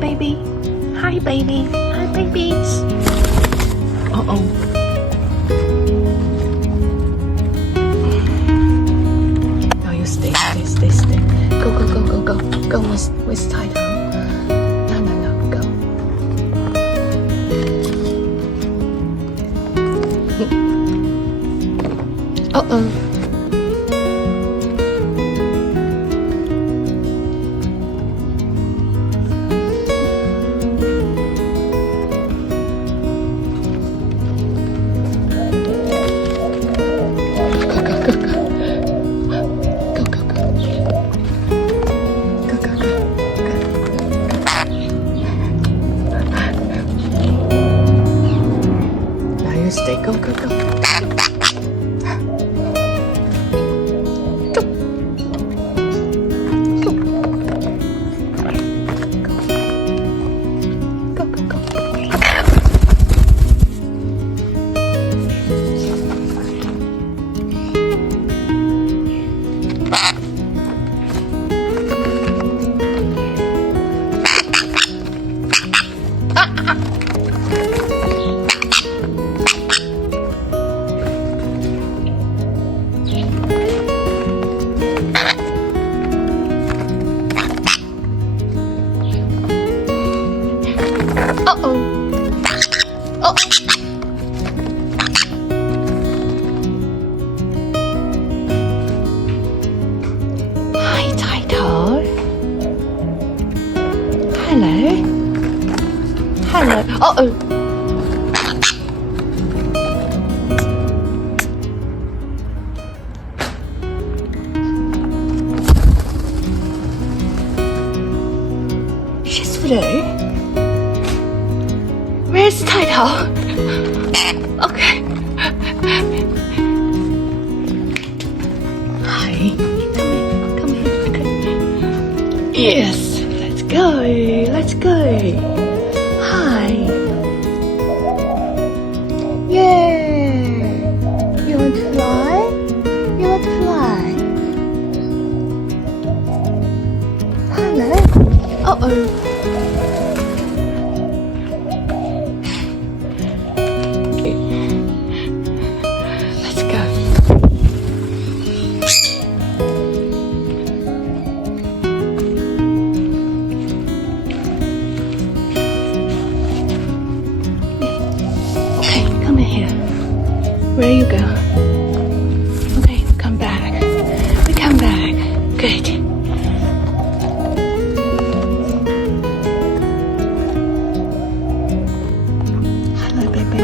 baby. Hi, baby. Hi, babies. Uh-oh. No, you stay. Go. Go with title. No, go. Uh-oh. Stay. Go. Uh-oh. Oh. Hi, Title. Hello. Uh-oh. She's blue. Where's the title? Okay. Hi. Come here. Okay. Yes. Let's go. Hi. Yeah. You want to fly? Hello. Uh-oh. Where you go? Okay, we come back. Good. Hello, baby.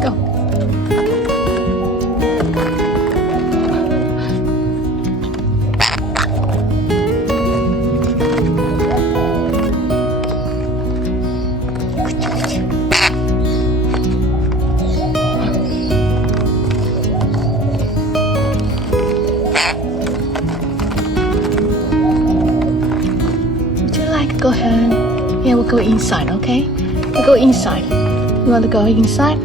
Go. Go ahead. Yeah, we'll go inside, okay? We'll go inside. You want to go inside?